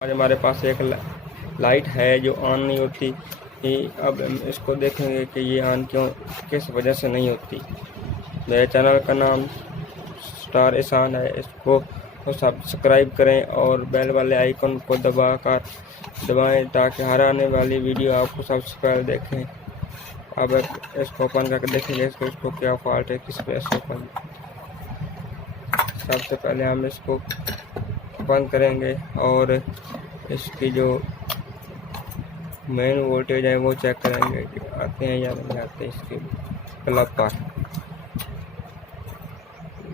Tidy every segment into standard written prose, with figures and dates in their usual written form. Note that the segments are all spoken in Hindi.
आज हमारे पास एक लाइट है जो ऑन नहीं होती। अब हम इसको देखेंगे कि ये ऑन क्यों, किस वजह से नहीं होती। मेरे चैनल का नाम स्टार एहसान है, इसको सब्सक्राइब करें और बेल वाले आइकन को दबाएं ताकि हर आने वाली वीडियो आपको सबसे पहले देखें। अब इसको ओपन करके देखेंगे इसको क्या फॉल्ट है, किस वजह से ओपन। सबसे पहले हम इसको बंद करेंगे और इसकी जो मेन वोल्टेज है वो चेक करेंगे कि आते हैं या नहीं आते इसके प्लग पर।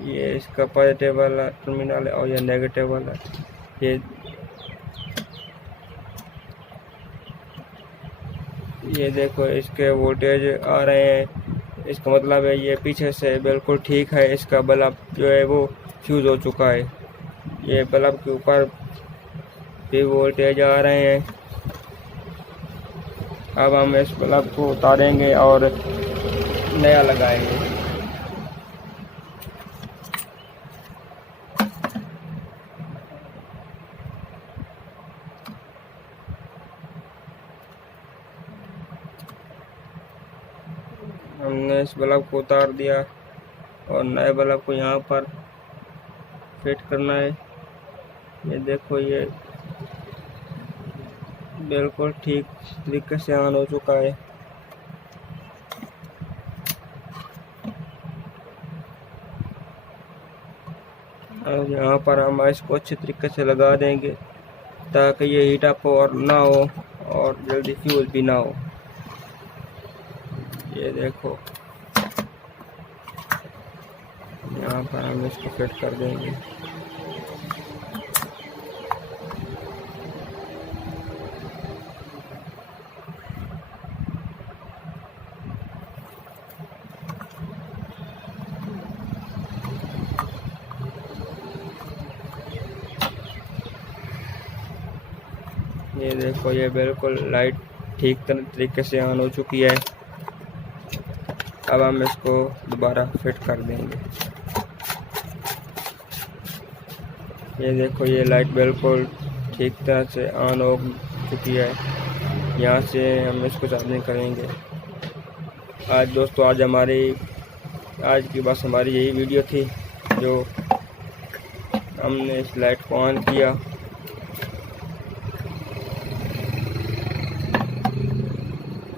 ये इसका पॉजिटिव वाला टर्मिनल है और ये नेगेटिव वाला। ये देखो इसके वोल्टेज आ रहे हैं, इसका मतलब है ये पीछे से बिल्कुल ठीक है। इसका बल्ब जो है वो फ्यूज हो चुका है। ये बल्ब के ऊपर भी वोल्टेज आ रहे हैं। अब हम इस बल्ब को उतारेंगे और नया लगाएंगे। हमने इस बल्ब को उतार दिया और नए बल्ब को यहाँ पर फिट करना है। ये देखो ये बिल्कुल ठीक तरीके से ऑन हो चुका है। और यहाँ पर हम इसको अच्छे तरीके से लगा देंगे ताकि ये हीट अप और ना हो और जल्दी फ्यूज भी ना हो। ये देखो यहाँ पर हम इसको फिट कर देंगे। ये देखो ये बिल्कुल लाइट ठीक तरीके से ऑन हो चुकी है। अब हम इसको दोबारा फिट कर देंगे। ये देखो ये लाइट बिल्कुल ठीक तरह से ऑन हो चुकी है। यहाँ से हम इसको चार्जिंग करेंगे। दोस्तों आज की बस हमारी यही वीडियो थी जो हमने इस लाइट को ऑन किया।